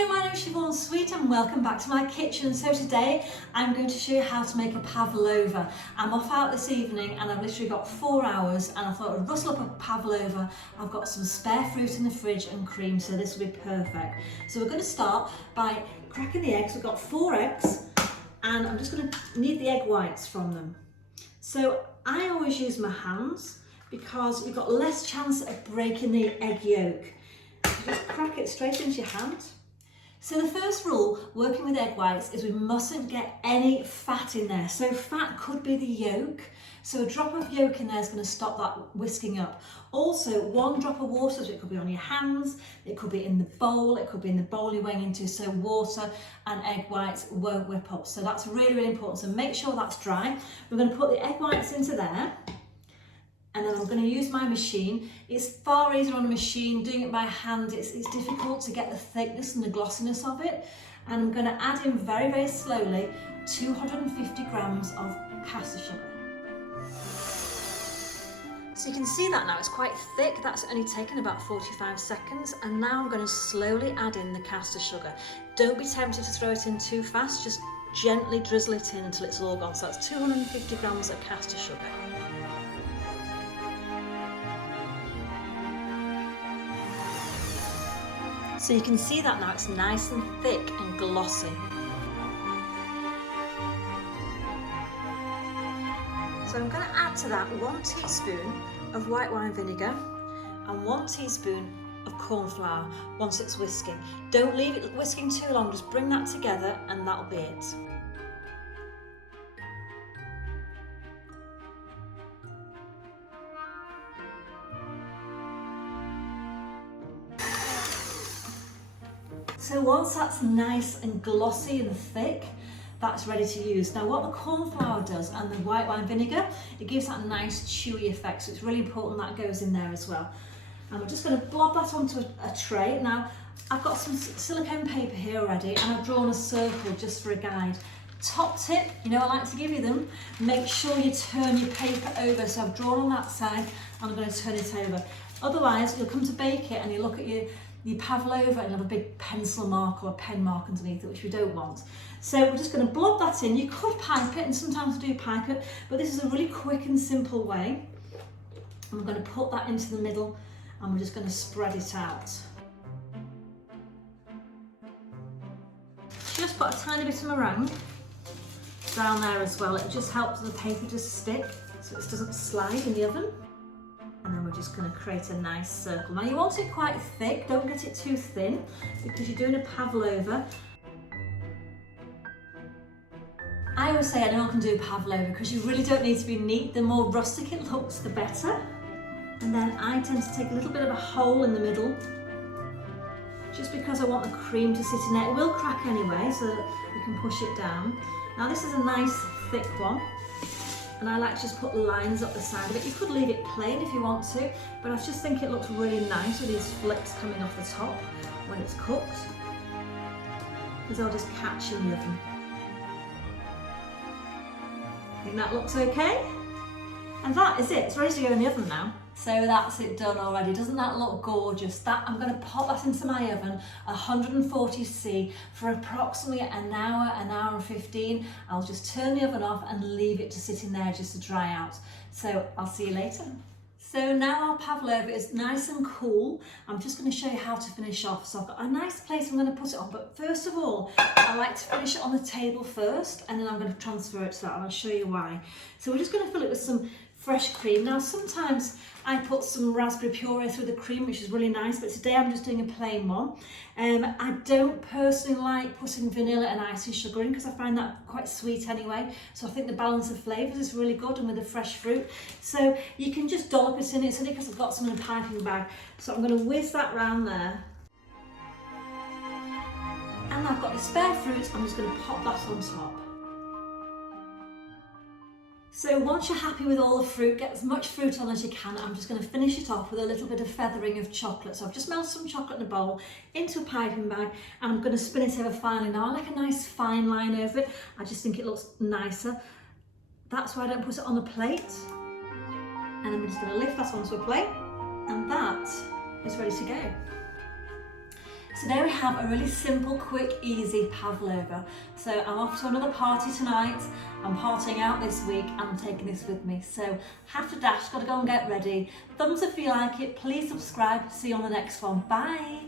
Hello, my name is Siobhan Sweet and welcome back to my kitchen. So today I'm going to show you how to make a pavlova. I'm off out this evening and I've literally got 4 hours and I thought I'd rustle up a pavlova. I've got some spare fruit in the fridge and cream, so this will be perfect. So we're going to start by cracking the eggs. We've got 4 eggs and I'm just going to need the egg whites from them. So I always use my hands because you've got less chance of breaking the egg yolk. You just crack it straight into your hand. So the first rule working with egg whites is we mustn't get any fat in there. So fat could be the yolk. So a drop of yolk in there is going to stop that whisking up. Also 1 drop of water, so it could be on your hands, it could be in the bowl, it could be in the bowl you're weighing into, so water and egg whites won't whip up. So that's really, really important. So make sure that's dry. We're going to put the egg whites into there. And then I'm going to use my machine. It's far easier on a machine. Doing it by hand, it's difficult to get the thickness and the glossiness of it. And I'm going to add in very, very slowly 250 grams of caster sugar. So you can see that now, it's quite thick. That's only taken about 45 seconds. And now I'm going to slowly add in the caster sugar. Don't be tempted to throw it in too fast, just gently drizzle it in until it's all gone. So that's 250 grams of caster sugar. So you can see that now it's nice and thick and glossy. So I'm going to add to that 1 teaspoon of white wine vinegar and 1 teaspoon of corn flour once it's whisking. Don't leave it whisking too long, just bring that together and that'll be it. So once that's nice and glossy and thick, that's ready to use. Now what the corn flour does and the white wine vinegar, it gives that nice chewy effect. So it's really important that goes in there as well. And we're just going to blob that onto a tray. Now I've got some silicone paper here already and I've drawn a circle just for a guide. Top tip, you know I like to give you them, make sure you turn your paper over. So I've drawn on that side and I'm going to turn it over. Otherwise you'll come to bake it and you look at your pavlova and have a big pencil mark or a pen mark underneath it, which we don't want. So we're just going to blob that in. You could pipe it, and sometimes I do pipe it, but this is a really quick and simple way. And we're going to put that into the middle and we're just going to spread it out. Just put a tiny bit of meringue down there as well. It just helps the paper to stick so it doesn't slide in the oven. And then we're just going to create a nice circle. Now you want it quite thick, don't get it too thin because you're doing a pavlova. I always say anyone can do pavlova because you really don't need to be neat. The more rustic it looks, the better. And then I tend to take a little bit of a hole in the middle just because I want the cream to sit in there. It will crack anyway, so that you can push it down. Now this is a nice thick one. And I like to just put lines up the side of it. You could leave it plain if you want to, but I just think it looks really nice with these flicks coming off the top when it's cooked, because they'll just catch in the oven. I think that looks okay. And that is it, it's ready to go in the oven now. So that's it done already. Doesn't that look gorgeous? That I'm going to pop that into my oven, 140°C, for approximately an hour and 15. I'll just turn the oven off and leave it to sit in there just to dry out. So I'll see you later. So now our pavlova is nice and cool. I'm just going to show you how to finish off. So I've got a nice plate I'm going to put it on, but first of all, I like to finish it on the table first, and then I'm going to transfer it to that, and I'll show you why. So we're just going to fill it with some fresh cream. Now sometimes I put some raspberry puree through the cream, which is really nice, but today I'm just doing a plain one. I don't personally like putting vanilla and icing sugar in because I find that quite sweet anyway, so I think the balance of flavours is really good, and with the fresh fruit. So you can just dollop it in. It's only because I've got some in a piping bag. So I'm going to whiz that round there. And I've got the spare fruit, I'm just going to pop that on top. So once you're happy with all the fruit, get as much fruit on as you can. I'm just going to finish it off with a little bit of feathering of chocolate. So I've just melted some chocolate in a bowl into a piping bag and I'm going to spin it over finely. Now I like a nice fine line over it. I just think it looks nicer. That's why I don't put it on the plate. And I'm just going to lift that onto a plate and that is ready to go. So there we have a really simple, quick, easy pavlova. So I'm off to another party tonight. I'm partying out this week and I'm taking this with me. So have to dash, gotta go and get ready. Thumbs up if you like it, please subscribe. See you on the next one. Bye.